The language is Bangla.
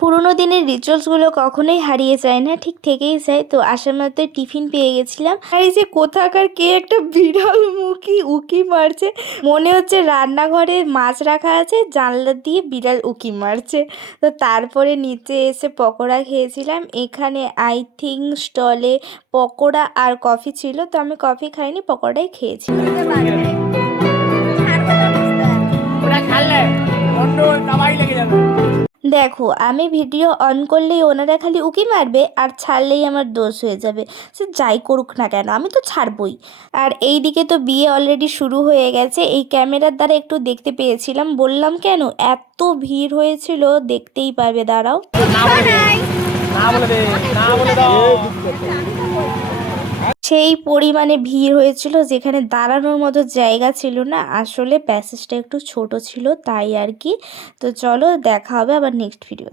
পুরোনো দিনের রিচুয়ালসগুলো কখনোই হারিয়ে যায় না, ঠিক থেকেই যায়। তো আসার মাত্রই টিফিন পেয়ে গেছিলাম। আর এই যে কোথাকার কে একটা বিড়াল মুখী উঁকি মারছে, মনে হচ্ছে রান্নাঘরে মাছ রাখা আছে, জানলা দিয়ে বিড়াল উঁকি মারছে। তো তারপরে নিচে এসে পকোড়া খেয়েছিলাম। এখানে আই থিঙ্ক স্টলে পকোড়া আর কফি ছিল, তো আমি কফি খাইনি, পকোড়াই খেয়েছিলাম। দেখো, আমি ভিডিও অন করলেই ওনারা খালি উকি মারবে আর ছাড়লেই আমার দোষ হয়ে যাবে। সে যাই করুক না কেন, আমি তো ছাড়বই। আর এই দিকে তো বিয়ে অলরেডি শুরু হয়ে গেছে, এই ক্যামেরার দ্বারা একটু দেখতে পেয়েছিলাম, বললাম কেন এত ভিড় হয়েছিল, দেখতেই পারবে, দাঁড়াও। সেই পরিমাণে ভিড় হয়েছিল, যেখানে দাঁড়ানোর মতো জায়গা ছিল না। আসলে প্যাসেজটা একটু ছোট ছিল, তাই আর কি। তো চলো, দেখা হবে আবার নেক্সট ভিডিও।